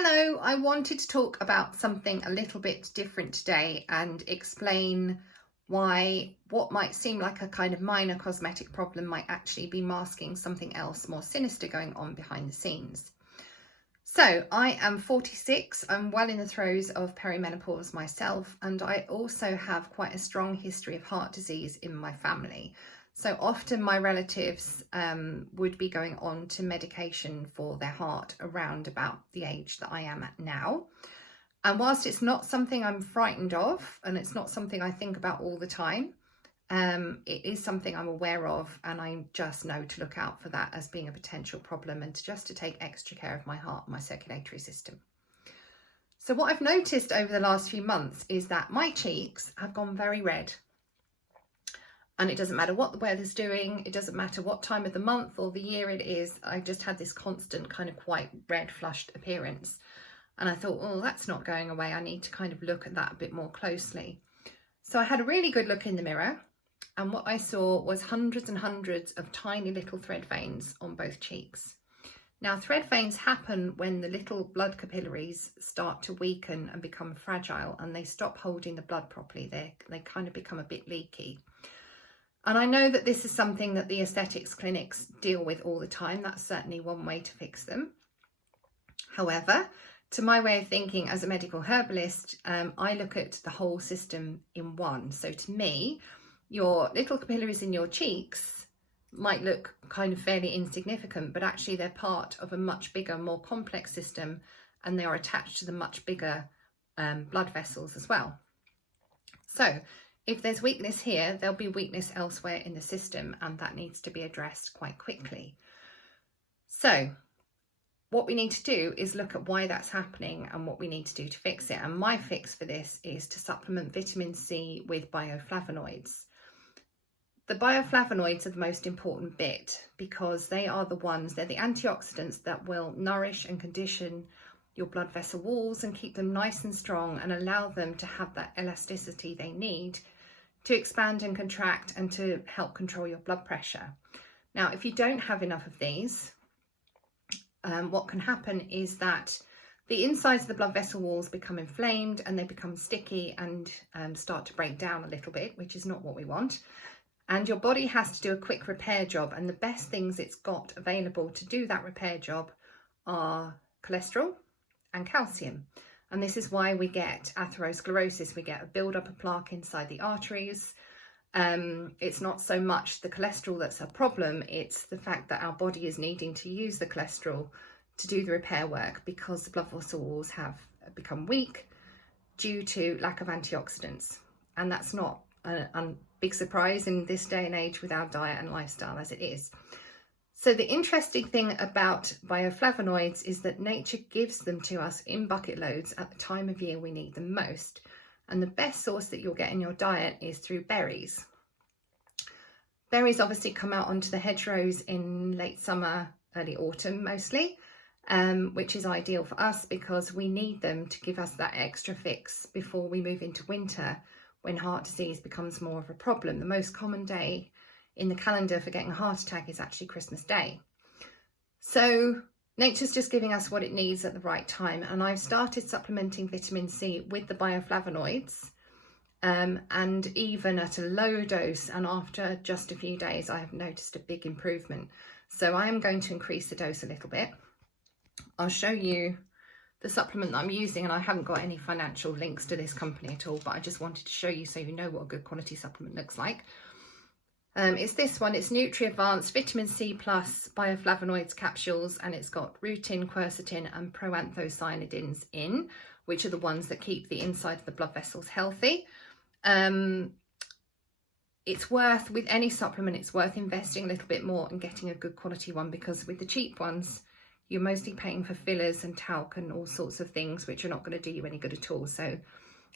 Hello, I wanted to talk about something a little bit different today and explain why what might seem like a kind of minor cosmetic problem might actually be masking something else more sinister going on behind the scenes. So I am 46, I'm well in the throes of perimenopause myself, and I also have quite a strong history of heart disease in my family. So often my relatives would be going on to medication for their heart around about the age that I am at now. And whilst it's not something I'm frightened of, and it's not something I think about all the time, it is something I'm aware of, and I just know to look out for that as being a potential problem and to take extra care of my heart and my circulatory system. So what I've noticed over the last few months is that my cheeks have gone very red. And it doesn't matter what the weather's doing, it doesn't matter what time of the month or the year it is, I've just had this constant kind of quite red flushed appearance. And I thought, oh, that's not going away. I need to kind of look at that a bit more closely. So I had a really good look in the mirror, and what I saw was hundreds and hundreds of tiny little thread veins on both cheeks. Now, thread veins happen when the little blood capillaries start to weaken and become fragile, and they stop holding the blood properly. They kind of become a bit leaky. And I know that this is something that the aesthetics clinics deal with all the time. That's certainly one way to fix them. However, to my way of thinking as a medical herbalist, I look at the whole system in one. So to me, your little capillaries in your cheeks might look kind of fairly insignificant, but actually they're part of a much bigger, more complex system, and they are attached to the much bigger blood vessels as well. So if there's weakness here, there'll be weakness elsewhere in the system, and that needs to be addressed quite quickly. So what we need to do is look at why that's happening and what we need to do to fix it. And my fix for this is to supplement vitamin C with bioflavonoids. The bioflavonoids are the most important bit because they're the antioxidants that will nourish and condition your blood vessel walls and keep them nice and strong and allow them to have that elasticity they need to expand and contract and to help control your blood pressure. Now, if you don't have enough of these, what can happen is that the insides of the blood vessel walls become inflamed and they become sticky and start to break down a little bit, which is not what we want. And your body has to do a quick repair job, and the best things it's got available to do that repair job are cholesterol and calcium. And this is why we get atherosclerosis. We get a build-up of plaque inside the arteries. It's not so much the cholesterol that's a problem, it's the fact that our body is needing to use the cholesterol to do the repair work because the blood vessel walls have become weak due to lack of antioxidants. And that's not a big surprise in this day and age with our diet and lifestyle as it is. So the interesting thing about bioflavonoids is that nature gives them to us in bucket loads at the time of year we need them most. And the best source that you'll get in your diet is through berries. Berries obviously come out onto the hedgerows in late summer, early autumn mostly, which is ideal for us because we need them to give us that extra fix before we move into winter when heart disease becomes more of a problem. The most common day in the calendar for getting a heart attack is actually Christmas Day. So nature's just giving us what it needs at the right time. And I've started supplementing vitamin C with the bioflavonoids, and even at a low dose. And after just a few days, I have noticed a big improvement. So I am going to increase the dose a little bit. I'll show you the supplement that I'm using, and I haven't got any financial links to this company at all, but I just wanted to show you so you know what a good quality supplement looks like. It's this one. It's Nutri-Advanced Vitamin C Plus Bioflavonoids capsules, and it's got rutin, quercetin and proanthocyanidins in, which are the ones that keep the inside of the blood vessels healthy. It's worth, with any supplement, it's worth investing a little bit more and getting a good quality one, because with the cheap ones, you're mostly paying for fillers and talc and all sorts of things which are not going to do you any good at all. So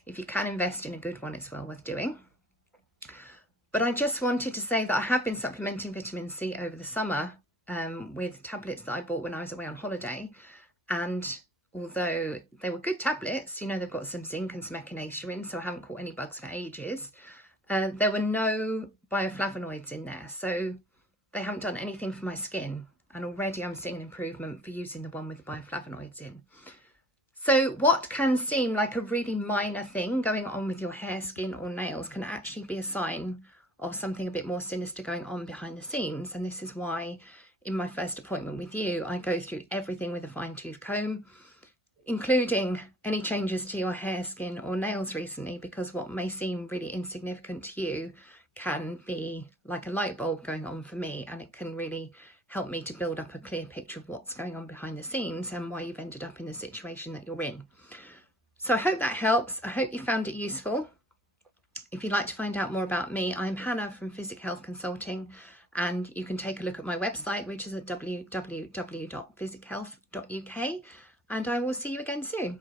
if you can invest in a good one, it's well worth doing. But I just wanted to say that I have been supplementing vitamin C over the summer with tablets that I bought when I was away on holiday. And although they were good tablets, you know, they've got some zinc and some echinacea in, so I haven't caught any bugs for ages. There were no bioflavonoids in there, so they haven't done anything for my skin. And already I'm seeing an improvement for using the one with bioflavonoids in. So what can seem like a really minor thing going on with your hair, skin or nails can actually be a sign of something a bit more sinister going on behind the scenes. And this is why in my first appointment with you, I go through everything with a fine-tooth comb, including any changes to your hair, skin or nails recently, because what may seem really insignificant to you can be like a light bulb going on for me, and it can really help me to build up a clear picture of what's going on behind the scenes and why you've ended up in the situation that you're in. So I hope that helps. I hope you found it useful. If you'd like to find out more about me, I'm Hannah from Physic Health Consulting, and you can take a look at my website, which is at www.physichealth.uk, and I will see you again soon.